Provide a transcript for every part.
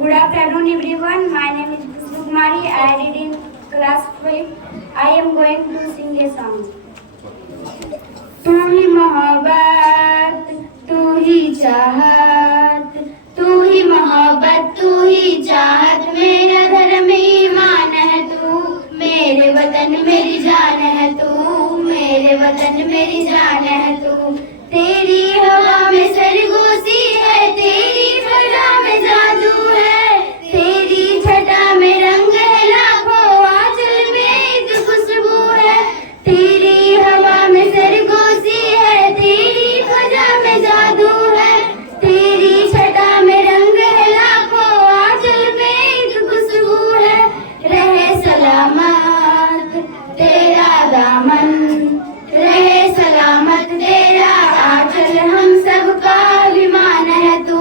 Good afternoon, everyone. My name is Pushpa Kumari. I read in class 5. I am going to sing a song. तू ही मोहब्बत, तू ही चाहत, तू ही मोहब्बत, तू ही चाहत, मेरा धर्म ईमान है तू, मेरे वतन मेरी जान है तू, मेरे वतन मेरी जान है तू। तेरी हवा में सरगोशी है, तेरी फजा में जादू है, तेरी छटा में रंग है लाखों, आंचल में एक खुशबू है। तेरी हवा में सरगोशी है, तेरी फजा में जादू है, तेरी छटा में रंग है लाखों, आंचल में एक खुशबू है। रहे सलामत तेरा दामन, रहे सलामत तेरा आंचल, हम सबका अभिमान है तू,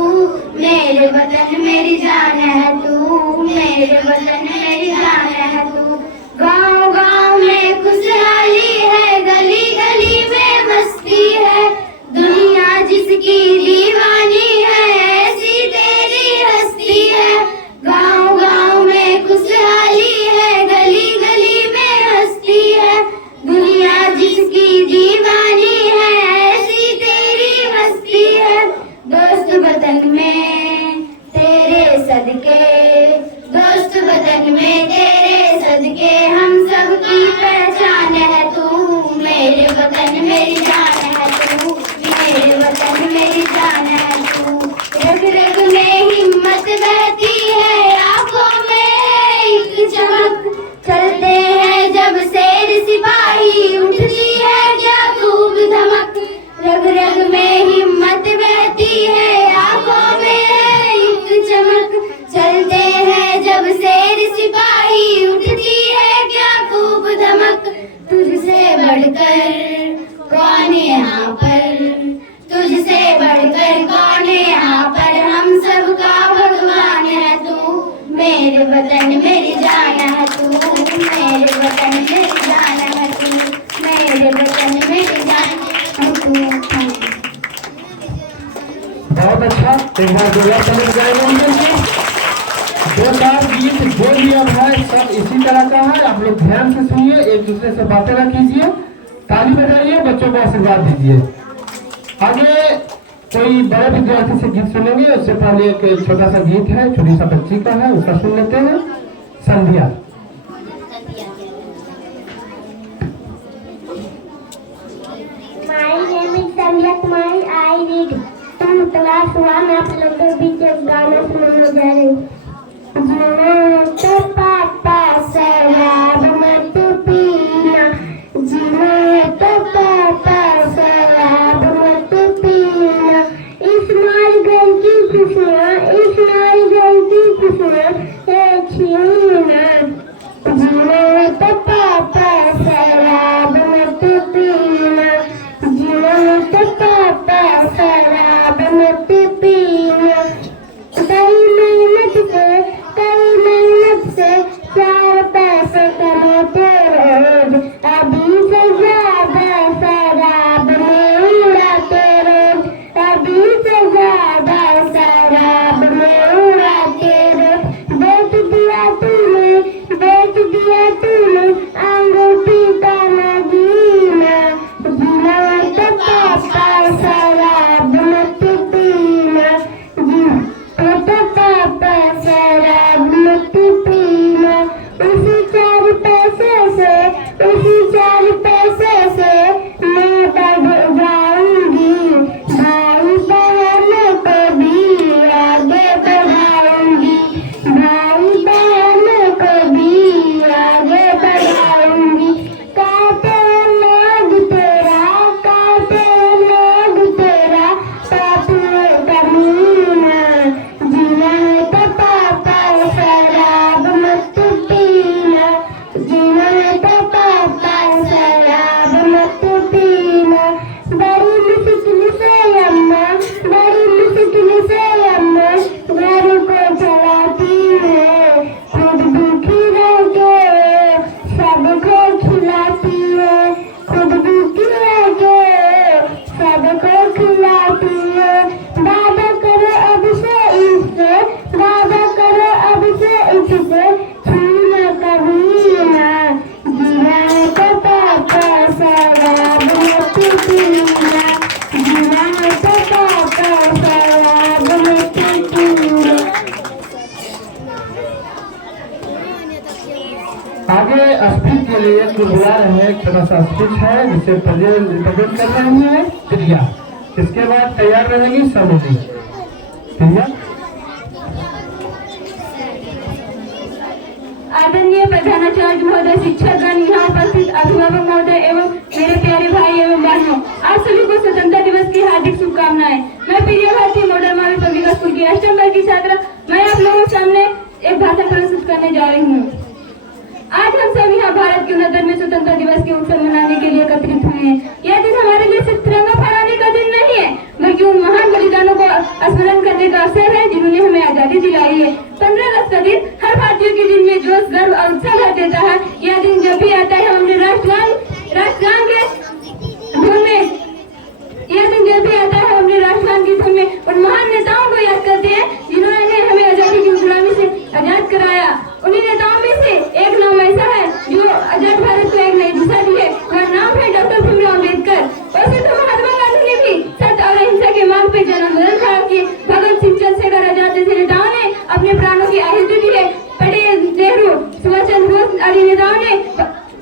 मेरे वतन मेरी जान है तू, मेरे वतन मेरी जान है तू। गाँव गाँव में खुशहाली है, गली गली में मस्ती है, दुनिया जिसकी दीवानी है, ऐसी तेरी हस्ती है। गाँव गाँव में खुशहाली है, गली गली में हस्ती है, दुनिया जिसकी दीवानी है, ऐसी तेरी हस्ती है। दोस्त वतन में तेरे सदके, दोस्त वतन में तेरे सदके, हम सबकी पहचान है तू, मेरे वतन मेरी जान है तू, मेरे वतन मेरी जान है तू। रग रग में हिम्मत बहती है, आंखों में एक चमक, चलते हैं जब शेर सिपाही, उठती है क्या खूब धमक। रग रग में हिम्मत बहती है, आंखों में एक चमक, चलते हैं जब शेर सिपाही, उठती है क्या खूब धमक। तुझसे बढ़कर कौन यहाँ पर, तुझसे बढ़कर कौन यहाँ पर, हम सबका भगवान है तू, मेरे वतन मेरी जान है तू, मेरे वतन मेरी जान है तू, मेरे वतन मेरी जान है तू। बहुत अच्छा। एक बार जोरदार ताली बजाएंगे उनके लिए। दो चार गीत जो भी अब है सब इसी तरह का है, आप लोग ध्यान से सुनिए, एक दूसरे से बातें न कीजिए, ताली बजाइए, बच्चों को आशीर्वाद दीजिए। आगे कोई बड़े विद्यार्थी से गीत सुनेंगे, उससे पहले एक छोटा सा गीत है, छोटी सा बच्ची का है, उसका सुन लेते हैं। संध्या। My name is Sandhya Kumari. I read from class 1. आप लोग के बीच एक गाना सुनाने जा रही हूँ। जीना तो पापा शराब मत पीना, जीना तो पापा शराब मत पीना, इस मार घर की खुशियाँ, इस मार घर की खुशियाँ है छीना। जीना तो पापा शराब मत पीना, जीना तो पापा शराब मत पीना। कई मेहनत से चार पैसे कमाते रोज, अभी से ज्यादा शराब में उड़ाते रोज, अभी से ज्यादा शराब में उड़ाते रोज। देख दिया तू आगे स्पीच के लिए जो बुला रहे हैं, एक छोटा सा स्पीच है जिसे प्रेजेंट कर रही है प्रिया। इसके बाद तैयार रहेंगी समिति। प्रिया। आदरणीय प्रधानाचार्य महोदय, शिक्षकगण, यहाँ उपस्थित अभिभावक महोदय एवं मेरे प्यारे भाई एवं बहनों, आप सभी को स्वतंत्रता दिवस की हार्दिक शुभकामनाएं। मैं Priya Bharti model Mavi public school की अष्टम वर्ग की छात्रा, मैं आप लोगों के सामने एक भाषण प्रस्तुत करने जा रही हूँ। आज हम सब यहाँ भारत के 69वें स्वतंत्रता दिवस के उत्सव मनाने के लिए एकत्रित हुए हैं। यह दिन हमारे लिए सिर्फ तिरंगा फहराने का दिन नहीं है, बल्कि उन महान बलिदानों को स्मरण करने का अवसर है जिन्होंने हमें आजादी दिलाई है। 15 अगस्त का दिन हर भारतीय के दिल में जोश, गर्व और उत्साह भर देता है। यह दिन जब भी आता है हम अपने राष्ट्रगान के धुन में उन महान नेताओं को याद करते हैं जिन्होंने हमें आजादी की गुलामी से आजाद कराया। उन्हीं नेताओं में से एक नाम ऐसा है जो आजाद भारत को एक नई दिशा दी है, वह नाम है डॉक्टर भीमराव अम्बेडकर। वैसे तो महात्मा गांधी ने भी सत्य और अहिंसा के मार्ग पे जन्म खड़ा किए। भगत सिंह, चंद्रशेखर आजाद जैसे नेताओं ने अपने प्राणों की आहुति दी है। पटेल, नेहरू, सुभाष चंद्र बोस आदि नेताओं ने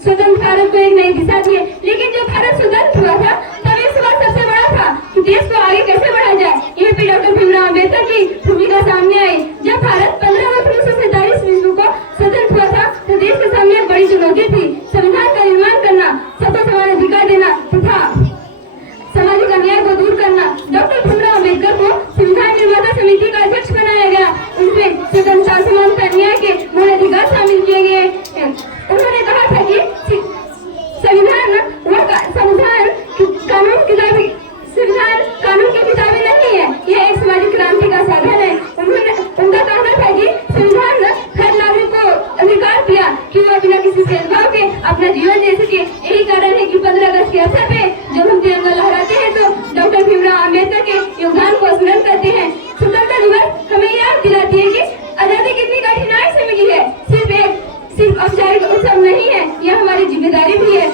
स्वतंत्र भारत को एक नई दिशा दी है। लेकिन जब भारत स्वतंत्र हुआ था तब एक सवाल सबसे बड़ा था कि देश को आगे कैसे बढ़ाया जाए। यहीं पे डॉक्टर भीमराव अम्बेडकर की भूमिका सामने आई। जब भारत 15 अगस्त 1947 ईस्वी को स्वतंत्र हुआ था तो देश के सामने एक बड़ी चुनौती थी, संविधान का निर्माण करना, सबको समान अधिकार देना तथा सामाजिक अन्याय को दूर करना। डॉक्टर भीमराव अम्बेडकर को संविधान निर्माता समिति का अध्यक्ष बनाया गया। उनमें स्वतंत्रता, समानता, न्याय के मूल अधिकार शामिल किए गए। उन्होंने कहा था कि संविधान कानून की किताबें नहीं है, यह एक सामाजिक क्रांति का साधन है। उनका कहना था कि संविधान हर नागरिक को अधिकार दिया कि वह बिना किसी भेदभाव के अपना जीवन जी सके। यही कारण है कि 15 अगस्त के अवसर पे जब हम तिरंगा लहराते हैं तो डॉक्टर भीमराव अम्बेडकर के योगदान को स्मरण करते हैं। स्वतंत्रता दिवस हमें याद दिलाती है कि आजादी कितनी कठिनाई से मिली है। सिर्फ औपचारिक उत्सव नहीं है, यह हमारी जिम्मेदारी भी है।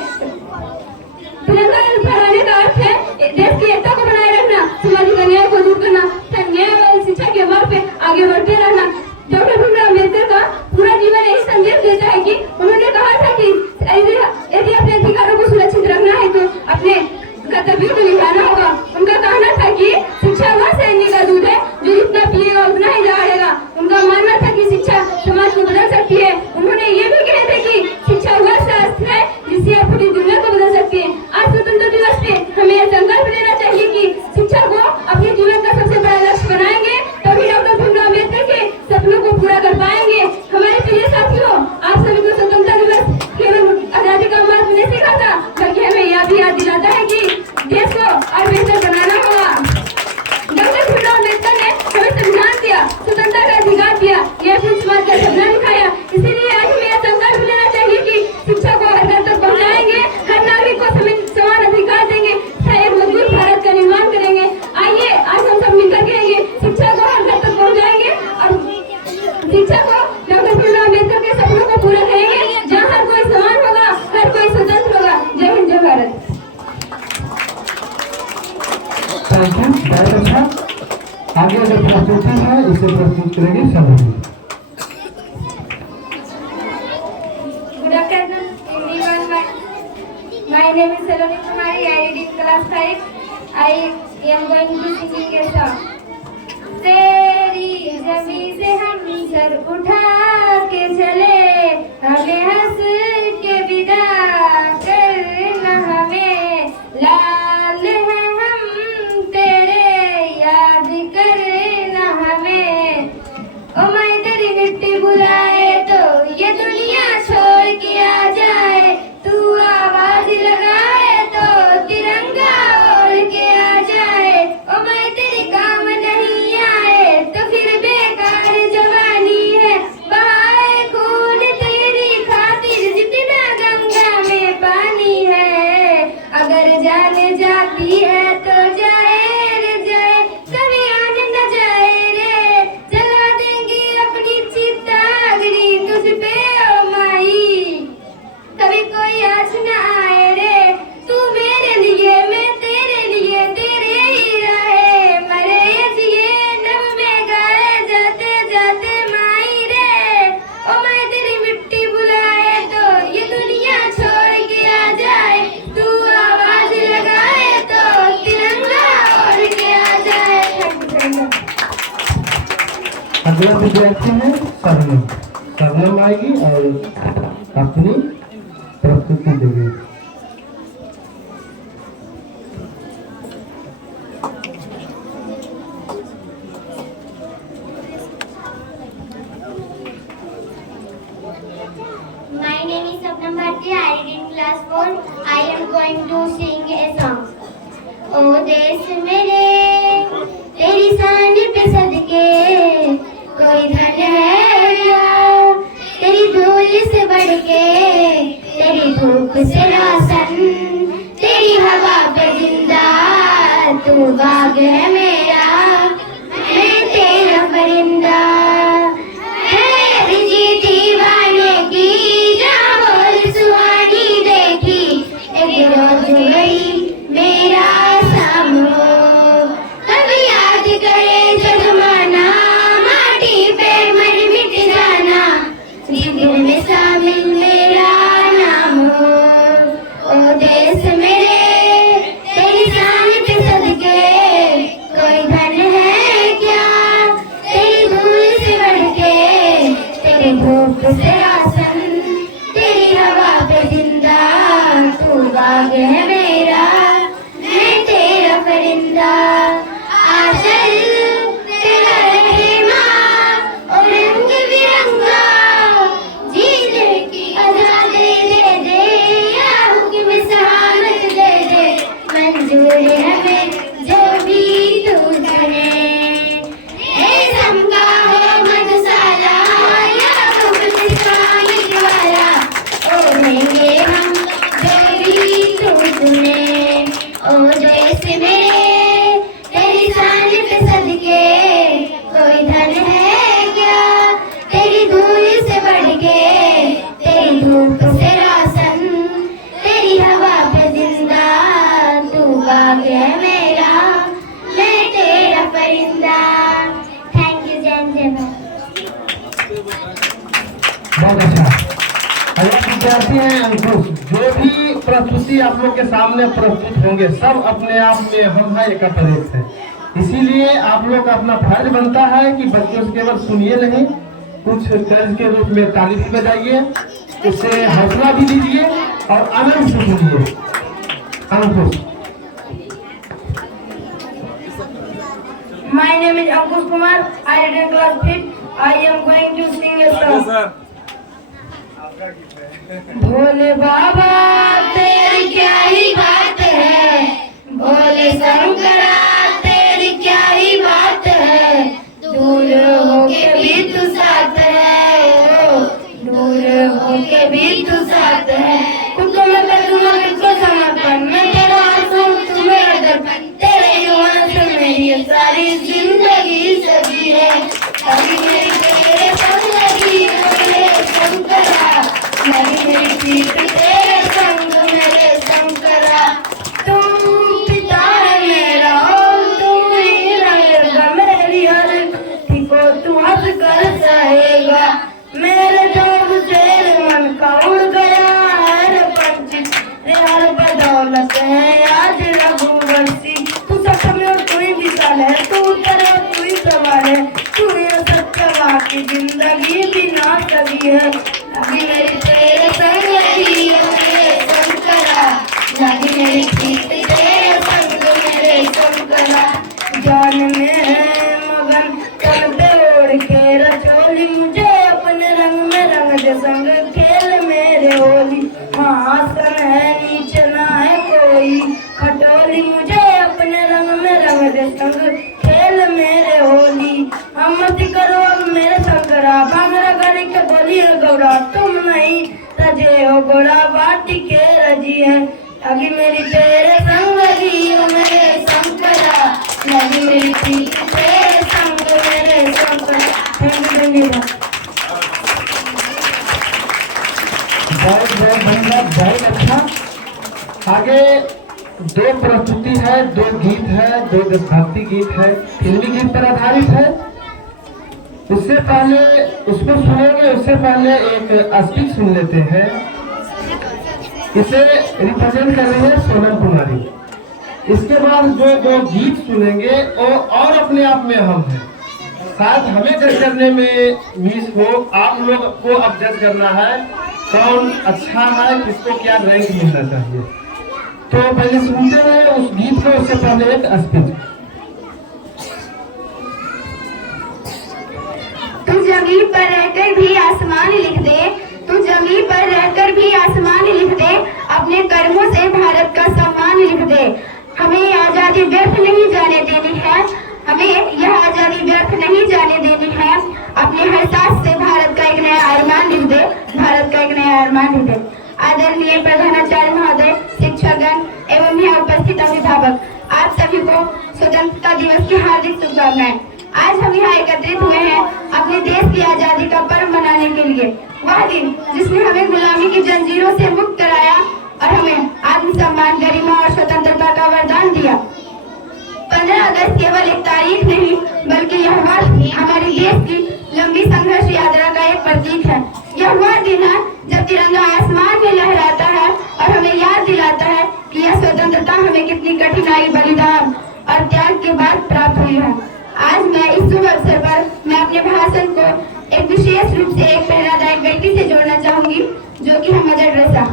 तिरंगा फहराने का अर्थ है देश की एकता को बनाए रखना, सामाजिक अन्याय को दूर करना, न्याय और शिक्षा के मार्ग पे आगे बढ़ते रहना। डॉक्टर भीमराव अम्बेडकर का पूरा जीवन यही संदेश देता है कि उन्होंने कहा था कि यदि अपने अधिकारों को सुरक्षित रखना है तो अपने कर्तव्यों को निभाना होगा। उनका कहना था कि शिक्षा वह सैन्य का दूध है जो जितना पिएगा उतना ही दहाड़ेगा। उनका मानना था कि शिक्षा समाज को बदल सकती है। उन्होंने ये भी कहे थे कि शिक्षा वह शास्त्र है जिससे आप पूरी दुनिया को बदल सकते हैं। आज स्वतंत्रता दिवस पे हमें यह संकल्प लेना चाहिए कि शिक्षा को अपने जीवन का सबसे बड़ा लक्ष्य बनाएंगे, तभी डॉक्टर भीमराव अम्बेडकर के सपनों को पूरा कर पाएंगे। हमारे प्रिय साथियों, आप सभी को स्वतंत्रता दिवस केवल आजादी का मार्ग नहीं सिखाता, बल्कि हमें यह भी याद दिलाता है कि देश को और बेहतर बनाना होगा। डॉक्टर भीमराव अम्बेडकर ने हमें संविधान दिया, स्वतंत्रता का अधिकार दिया, यह फिर समाज का सपना दिखाया। इसीलिए आज हमें यह संकल्प लेना चाहिए कि शिक्षा को हर घर तक पहुँचाएंगे, हर नागरिक को समान अधिकार देंगे, एक मजबूत भारत का निर्माण करेंगे। आइए आज हम सब मिलकर कहेंगे शिक्षा को हर घर तक पहुँचाएंगे और शिक्षा को डॉक्टर भीमराव अम्बेडकर के सपनों को पूरा करेंगे, जहाँ हर कोई समान होगा, हर कोई स्वतंत्र होगा। जय हिंद, जय भारत। थैंक यू, बहुत अच्छा। आगे जो प्रस्तुति है इसे प्रस्तुत करेंगे सभी। Good afternoon, everyone. My name is Saloni Kumari. I read in class 5. I am going to sing a song. तेरी जमी से हम सर उठा के चले, हमें हंस के विदा करना, हमें लाल है हम तेरे, याद करना हमें। ओ मैं तेरी मिट्टी बुलाए तो ये दुनिया छोड़ के आ जाए, तू आवाज लगाए तो तिरंगा ओढ़ के आ जाए। ओ मैं तेरे काम नहीं आए अगला विद्यार्थी है शबनम। शबनम आएगी और अपनी प्रस्तुति देगी। My name is Sapnam Bharti. I read in class 4. I am going to sing a song. ओ देश मेरे तेरी शान पे सदके कोई धन है या तेरी धूल से बढ़ के तेरी धूप से रोशन तेरी हवा पे जिंदा तू बाग है मेरा मैं तेरा परिंदा रोज गई मेरा सामो कभी याद करे जजमाना माटी पे मर मिट जाना जिगर में शामिल मेरा नाम हो ओ देश मेरे तेरी शान पे सदके कोई धन है क्या तेरी धूल से बढ़ के तेरी धूप से आसन तेरी हवा पे जिंदा तू बाग है मेरा मैं तेरा परिंदा आशल तेरा रहमा और रंग बिरंगा जीने की आजादी दे या हुक्म सहामत दे मंजूर है हमें जो भी तू चुने ए समका हो मधुशाला या हुक्म शामिल वाला ओढ़ेंगे हम ओ देश मेरे तेरी शान पे सदके कोई धन है क्या तेरी धूल से बढ़ के तेरी धूप से रोशन तेरी हवा पे जिंदा तू बाग है मेरा मैं तेरा परिंदा। थैंक यू जय बहुत अच्छा। अगला विद्यार्थी है अंकुश। जो भी प्रस्तुति आप लोग के सामने प्रस्तुत होंगे सब अपने आप में हम है एक है, इसीलिए आप लोग का अपना फर्ज बनता है कि बच्चों से केवल सुनिए नहीं, कुछ कर्ज के रूप में ताली भी बजाइए, उससे हौसला भी दीजिए और आनंद से सुनिए। अंकुश। My name is Ankush Kumar. I read in class 5. I am going to sing a song. भोले बाबा तेरी क्या ही बात है, भोले शंकरा तेरी क्या ही बात है, दूर होके भी तू साथ है, ओ दूर होके भी तू साथ है। तुझको मैं कर दूंगा तुझको समर्पण, मैं तेरा आंसू तू मेरा दर्पण, तेरे युवा से मेरी सारी जिंदगी सजी है, अभी मेरी तेरे संग लगी मेरे शंकरा, मेरी प्रीत तेरे संग मेरे शंकरा, तुम पिता है मेरा और तुम ही रहेगा मेरी हर को तू हंस कर सहेगा, मेरे जोग से मन का उड़ गया है पंचित रे हर बदौलत है आज रघुवंशी, तू सच में और तू ही विशाल है, तू तेरा तू ही सवाल है, तू ही सच्चा बाकी जिंदगी भी ना सकी है, अभी मेरी तेरे संग लगी मेरे शंकरा, लगी मेरी प्रीत तेरे संग मेरे शंकरा, जान में है मगन तन पे ओढ़ के रचोली, मुझे अपने रंग में रंग दे संग खेल मेरे होली, महासन है नीचे ना है कोई खटोली, मुझे अपने रंग में रंग दे संग खेल मेरे होली, हम मत करो अब मेरे शंकरा, भांगरा गरी के बोली है गौरा, तुम नहीं सजे हो गोरा बाटी के रजी है, अभी मेरी तेरे संग लगी हो मेरे शंकरा, लगी मेरी प्रीत तेरे संग मेरे शंकरा। धन्यवाद। बहुत बहुत धन्यवाद, बहुत अच्छा। आगे दो प्रस्तुति है, दो गीत है, दो देशभक्ति गीत है, फिल्मी गीत पर आधारित है। उससे पहले उसको सुनेंगे, उससे पहले एक स्पीच सुन लेते हैं। इसे रिप्रेजेंट कर रहे हैं सोनम कुमारी। इसके बाद जो दो गीत सुनेंगे वो और अपने आप में अहम है। शायद हमें जज करने में मिस हो, आप लोग को अब जज करना है कौन अच्छा है, किसको क्या रैंक मिलना चाहिए। तो पहले सुनते रहे उस गीत को, उससे पहले एक स्पीच। तू जमीन पर रहकर भी आसमान लिख दे, तू जमीन पर रहकर भी आसमान लिख दे, अपने कर्मों से भारत का सम्मान लिख दे। हमें आजादी व्यर्थ नहीं जाने देनी है, हमें यह आजादी व्यर्थ नहीं जाने देनी है। अपने हर सांस से भारत का एक नया अरमान लिख दे, भारत का एक नया अरमान लिख दे। आदरणीय प्रधानाचार्य महोदय, शिक्षकगण एवं यहाँ उपस्थित अभिभावक, आप सभी को स्वतंत्रता दिवस की हार्दिक शुभकामनाएं। आज हम यहाँ एकत्रित हुए हैं अपने देश की आजादी का पर्व मनाने के लिए। वह दिन जिसने हमें गुलामी की जंजीरों से मुक्त कराया और हमें आत्मसम्मान, गरिमा और स्वतंत्रता का वरदान दिया। 15 अगस्त केवल एक तारीख नहीं, बल्कि यह वर्ष हमारे देश की लंबी संघर्ष यात्रा का एक प्रतीक है। यह वह दिन है जब तिरंगा आसमान में लहराता है और हमें याद दिलाता है कि यह स्वतंत्रता हमें कितनी कठिनाई, बलिदान और त्याग के बाद प्राप्त हुई है। आज मैं इस शुभ अवसर पर मैं अपने भाषण को एक विशेष रूप से एक प्रेरणादायक व्यक्ति से जोड़ना चाहूंगी, जो कि है मदर टेरेसा।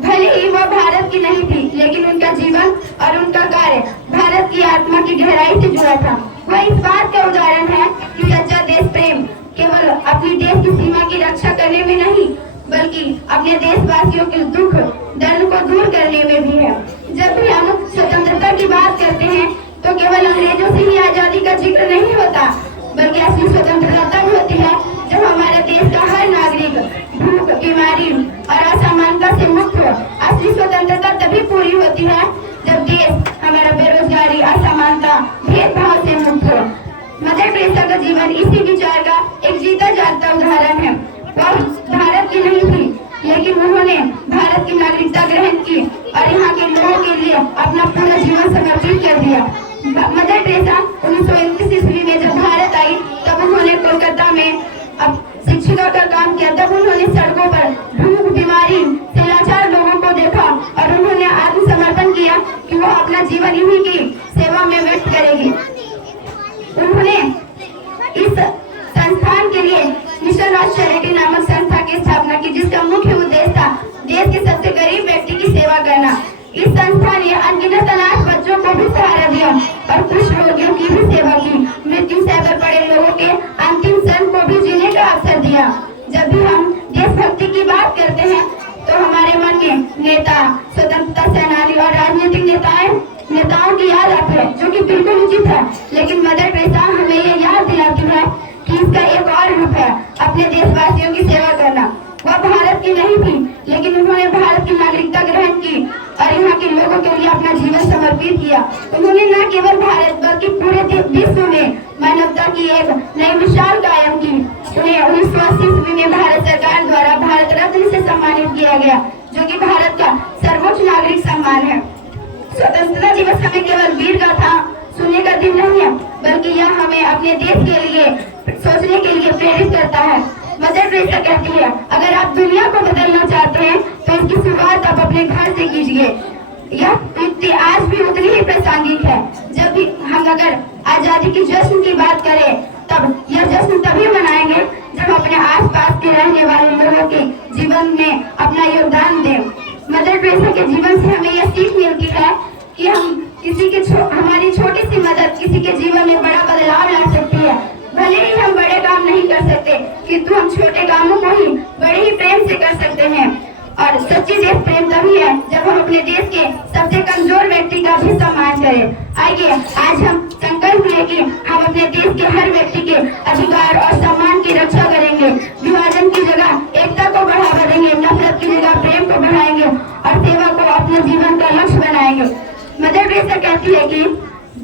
भले ही वह भारत की नहीं थी, लेकिन उनका जीवन और उनका कार्य भारत की आत्मा की गहराई से जुड़ा था। वह इस बात का उदाहरण है कि सच्चा देश प्रेम केवल अपनी देश की सीमा की रक्षा करने में नहीं, बल्कि अपने देशवासियों के दुख दर्द को दूर करने में भी है। जब भी हम स्वतंत्रता की बात करते हैं तो केवल अंग्रेजों से ही आजादी का जिक्र नहीं होता, बल्कि असली स्वतंत्रता तब होती है जब हमारे देश का हर नागरिक भूख, बीमारी और असमानता से मुक्त हो। असली स्वतंत्रता तभी पूरी होती है जब देश हमारा बेरोजगारी, असमानता, भेदभाव से मुक्त हो। मदर टेरेसा का जीवन इसी विचार का एक जीता जागता उदाहरण है। वह भारत की नहीं थी, लेकिन उन्होंने भारत की नागरिकता ग्रहण की और यहाँ के लोगों के लिए अपना पूरा जीवन समर्पित कर दिया। मदर टेरेसा 1929 ईस्वी में जब भारत आई, तब उन्होंने कोलकाता में अब शिक्षिका का काम किया। तब उन्होंने सड़कों पर भूख, बीमारी से लाचार लोगों को देखा और उन्होंने आत्मसमर्पण किया कि वो अपना जीवन इन्हीं की सेवा में व्यक्त करेगी। उन्होंने इस संस्थान के लिए मिशन राज चैरिटी नामक संस्था की स्थापना की, जिसका मुख्य उद्देश्य था देश के सबसे गरीब व्यक्ति की सेवा करना। इस संस्था ने अनगिनत अनाथ बच्चों को भी सहारा दिया और कुछ रोगियों की भी सेवा की। मृत्यु से पर पड़े लोगों के अंतिम क्षण को भी जीने का अवसर दिया। जब भी हम देशभक्ति की बात करते हैं तो हमारे मन में नेता, स्वतंत्रता सेनानी और राजनीतिक नेताओं की याद आती है, जो कि बिल्कुल उचित है। लेकिन मदर टेरेसा हमें ये याद दिलाती है कि इसका एक और रूप है अपने देशवासियों की सेवा करना। वह भारत की नहीं थी, लेकिन उन्होंने भारत की नागरिकता ग्रहण की और यहाँ के लोगों के लिए अपना जीवन समर्पित किया। उन्होंने न केवल भारत बल्कि पूरे विश्व में मानवता की एक नई मिसाल कायम की। उन्हें 1980 ईस्वी में भारत सरकार द्वारा भारत रत्न से सम्मानित किया गया, जो कि भारत का सर्वोच्च नागरिक सम्मान है। स्वतंत्रता दिवस हमें केवल वीर गाथा सुनने का दिन नहीं है, बल्कि यह हमें अपने देश के लिए सोचने के लिए प्रेरित करता है। मदर टेरेसा कहती है, अगर आप दुनिया को बदलना चाहते हैं तो इसकी शुरुआत आप अपने घर से कीजिए। यह युक्ति आज भी उतनी ही प्रासंगिक है। जब भी हम अगर आजादी की जश्न की बात करें, तब यह जश्न तभी मनाएंगे जब अपने आसपास के रहने वाले लोगों के जीवन में अपना योगदान दें। मदर टेरेसा के जीवन से हमें यह सीख मिलती है कि हम हमारी छोटी सी मदद किसी के जीवन में बड़ा बदलाव ला सकती है। भले ही हम बड़े काम नहीं कर सकते, किंतु हम छोटे कामों को ही बड़े ही प्रेम से कर सकते हैं। और सच्ची देश प्रेम तभी है जब हम अपने देश के सबसे कमजोर व्यक्ति का भी सम्मान करें। आइए आज हम संकल्प लें कि हम अपने देश के हर व्यक्ति के अधिकार और सम्मान की रक्षा करेंगे। विभाजन की जगह एकता को बढ़ावा देंगे, नफरत की जगह प्रेम को बढ़ाएंगे और सेवा को अपने जीवन का लक्ष्य बनाएंगे। मदर टेरेसा कहती है कि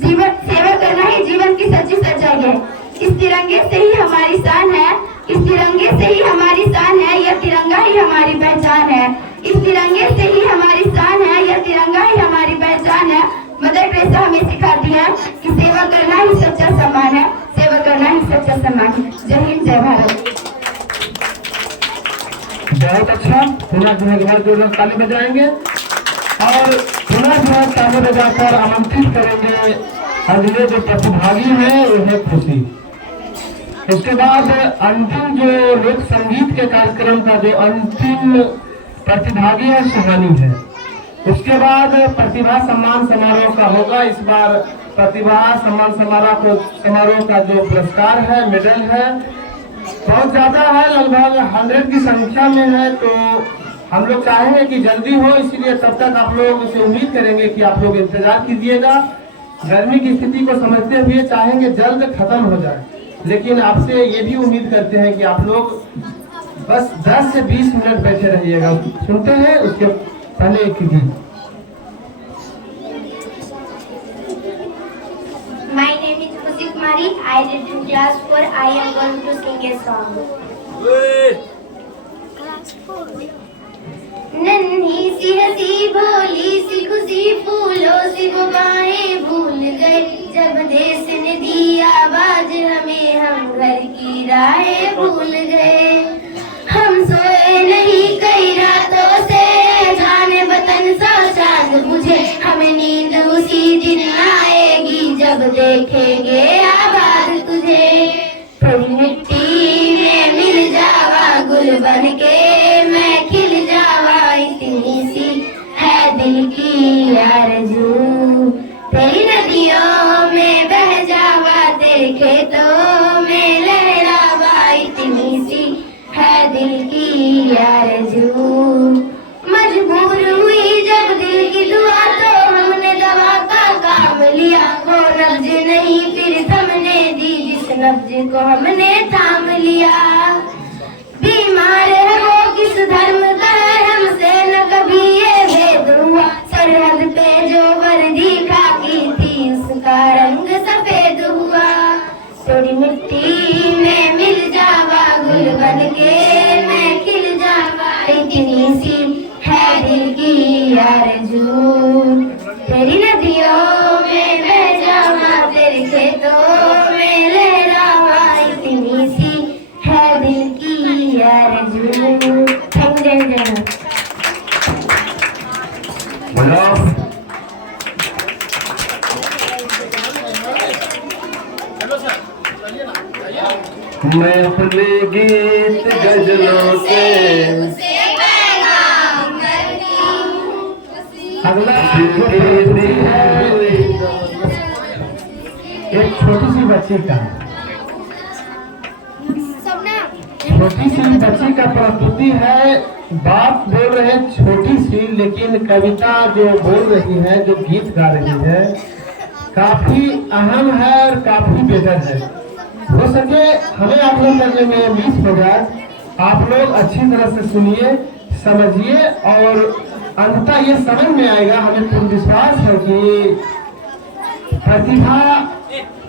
सेवा करना ही जीवन की सच्ची सच्चाई है। इस तिरंगे से ही हमारी शान है, इस तिरंगे से ही हमारी शान है, यह तिरंगा ही हमारी पहचान है। इस तिरंगे से ही हमारी शान है, यह तिरंगा ही हमारी पहचान है। मदर टेरेसा हमें सिखाती है कि सेवा करना ही सच्चा सम्मान है, सेवा करना ही सच्चा सम्मान है। जय हिंद, जय भारत। बहुत अच्छा, पुनः जोरदार ताली बजाएंगे और पुनः ताली बजाकर आमंत्रित करेंगे अगले जो प्रतिभागी हैं, वो है खुशी। उसके बाद अंतिम जो लोक संगीत के कार्यक्रम का जो अंतिम प्रतिभागी है सुहानी है। उसके बाद प्रतिभा सम्मान समारोह का होगा। इस बार प्रतिभा सम्मान समारोह का जो पुरस्कार है, मेडल है, बहुत ज्यादा है, लगभग 100 की संख्या में है। तो हम लोग चाहेंगे कि जल्दी हो, इसीलिए तब तक आप लोग इसे उम्मीद करेंगे कि आप लोग इंतजार कीजिएगा। गर्मी की स्थिति को समझते हुए चाहेंगे जल्द खत्म हो जाए, लेकिन आपसे ये भी उम्मीद करते हैं कि आप लोग बस 10 से 20 मिनट बैठे रहिएगा। सुनते हैं उसके पहले एक गीत। My name is Khushi Kumari. I read in class 4. I am going to sing a song. नन्ही सी हंसी भोली सी खुशी फूलों से वो बाहें भूल गए, जब देश ने दी आवाज हमें हम घर की राहें भूल गए। हम सोए नहीं कई रातों से, जाने वतन सा चांद बुझे, हमें नींद उसी दिन आएगी जब देखेंगे आबाद तुझे। थोड़ी मिट्टी में मिल जावा गुल बन के मैं खिल जावा, इतनी सी है दिल की आरज़ू। तेरी नदियों में बह जावा, तेरे खेतों में लहरावा, इतनी सी है दिल की आरज़ू। मजबूर हुई जब दिल की दुआ तो हमने दवा का काम लिया, वो नब्ज नहीं फिर थमने दी जिस नब्ज को हमने थाम लिया। बीमार है वो किस धर्म का है, हमसे न कभी ये भेद हुआ, सरहद पे जो वर्दी खाकी थी उसका रंग सफेद हुआ। थोड़ी मिट्टी में मिल जावा गुल बन के मैं खिल जावा, इतनी सी है दिल की आरज़ू। तेरी नदियों में बह जावा, तेरे खेतों में लहरावा, इतनी सी है दिल की आरज़ू। Thank you. मैं अपने गीत गजलों से अगला एक छोटी सी बच्ची का प्रस्तुति है। बात बोल रहे छोटी सी, लेकिन कविता जो बोल रही है, जो गीत गा रही है, काफी अहम है और काफी बेहतर है। हो सके हमें आप लोग करने में मिस हो जाए, आप लोग अच्छी तरह से सुनिए, समझिए और अंततः ये समझ में आएगा। हमें पूर्ण विश्वास है कि प्रतिभा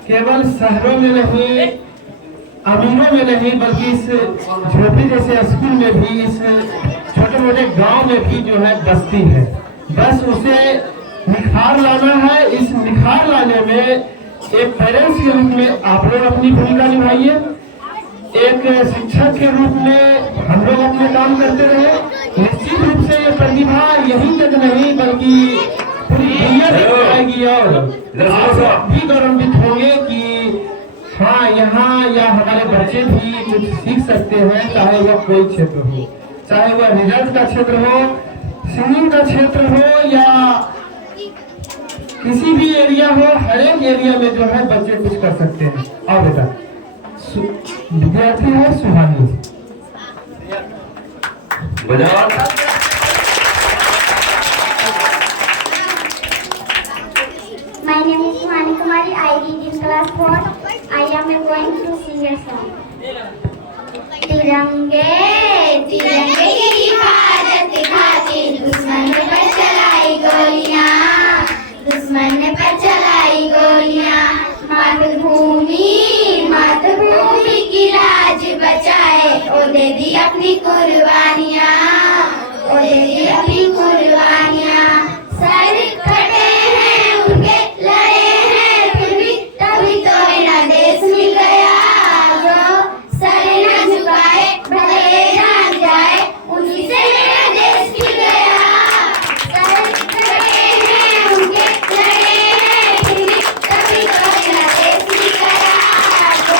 केवल शहरों में नहीं, अमीरों में नहीं, बल्कि इस झोपड़ी जैसे स्कूल में भी, इस छोटे मोटे गांव में भी जो है बसती है। बस उसे निखार लाना है। इस निखार लाने में एक पेरेंट्स के रूप में आप लोग अपनी भूमिका निभाइए, एक शिक्षक के रूप में हम लोग अपने काम करते रहे। निश्चित रूप से ये प्रतिभा यहीं तक नहीं बल्कि पूरी दुनिया तक जाएगी और आप भी गौरवान्वित होंगे कि हाँ, यहाँ या हमारे बच्चे भी कुछ सीख सकते हैं, चाहे वह कोई क्षेत्र हो, चाहे वह रिजल्ट का क्षेत्र हो, सिंगिंग का क्षेत्र हो या किसी भी एरिया हो। हर एक एरिया में जो है बच्चे कुछ कर सकते हैं। और बेटा विद्यार्थी है सुहानी। My name is Suhani Kumari. I read in class 4. I am going to sing a song. तिरंगे तिरंगे की हिफाजत खातिर दुश्मन पर चलाई गोलियां, दुश्मन पर चलाई गोलियां। मातृभूमि मातृभूमि की लाज बचाए, ओ दे दी अपनी कुर्बानियां, ओ दे दी अपनी कुर्बानियां। सर कटे हैं उनके, लड़े हैं फिर भी, तभी तो मेरा देश मिल गया। जो सर न झुकाए भले जान जाए, उन्हीं से मेरा देश मिल गया। सर कटे हैं उनके, लड़े हैं फिर भी, तभी तो मेरा देश मिल गया। जो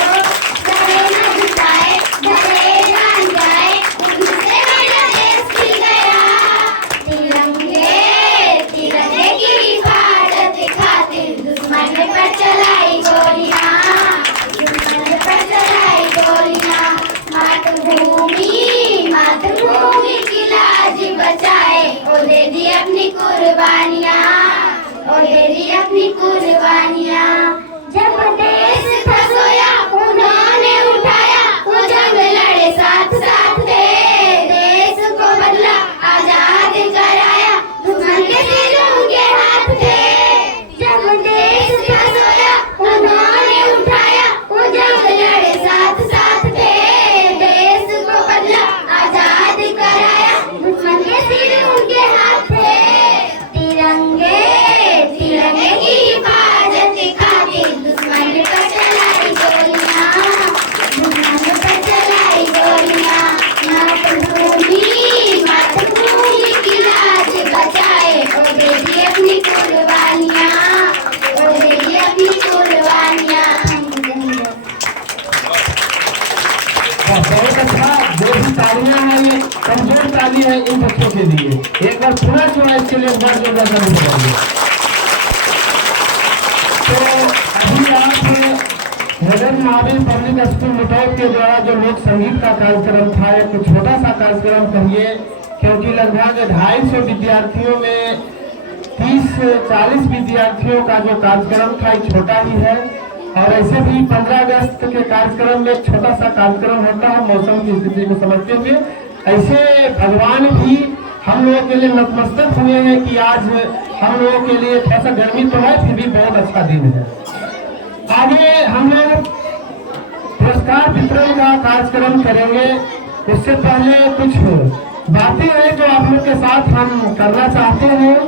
सर न मातृभूमि की लाज बचाए, ओ दे दी अपनी कुर्बानियाँ, ओ दे दी अपनी कुर्बानियाँ। जब देश था सोया उन्होंने उठाया, वो जंग लड़े साथ साथ थे, देश को बदला आजाद कराया, दुश्मन के सिर उनके हाथ थे। जब देश था सोया उन्होंने उठाया, वो जंग लड़े साथ साथ थे, देश को बदला आजाद कराया, दुश्मन के सिर उनके हाथ थे। तिरंगे तिरंगे की हिफाजत खातिर दुश्मन पर चलाई गोलियां, दुश्मन पर चलाई गोलियां। मातृभूमि की लाज बचाए, ओ दे दी अपनी कुर्बानियां, ओ दे दी अपनी कुर्बानियां। बहुत अच्छा। जो भी तालियां हैं ये कमजोर ताली है इन बच्चों के लिए। एक बार पूरा चुना इसके लिए बार जोरदार ताली बजाइए। तो अभी आप नगर महावीर पब्लिक स्कूल मुटौल के द्वारा जो लोक संगीत का कार्यक्रम था, एक छोटा सा कार्यक्रम कहिए, क्योंकि लगभग 250 विद्यार्थियों में 30-40 विद्यार्थियों का जो कार्यक्रम था छोटा ही है। और ऐसे भी 15 अगस्त के कार्यक्रम में एक छोटा सा कार्यक्रम होता है मौसम की स्थिति को समझते हुए। ऐसे भगवान भी हम लोगों के लिए नतमस्तक हुए हैं कि आज हम लोगों के लिए थोड़ा सा गर्मी तो है, फिर भी बहुत अच्छा दिन है। आगे हम लोग पुरस्कार वितरण का कार्यक्रम करेंगे। उससे पहले कुछ बातें हैं जो आप लोग के साथ हम करना चाहते हैं।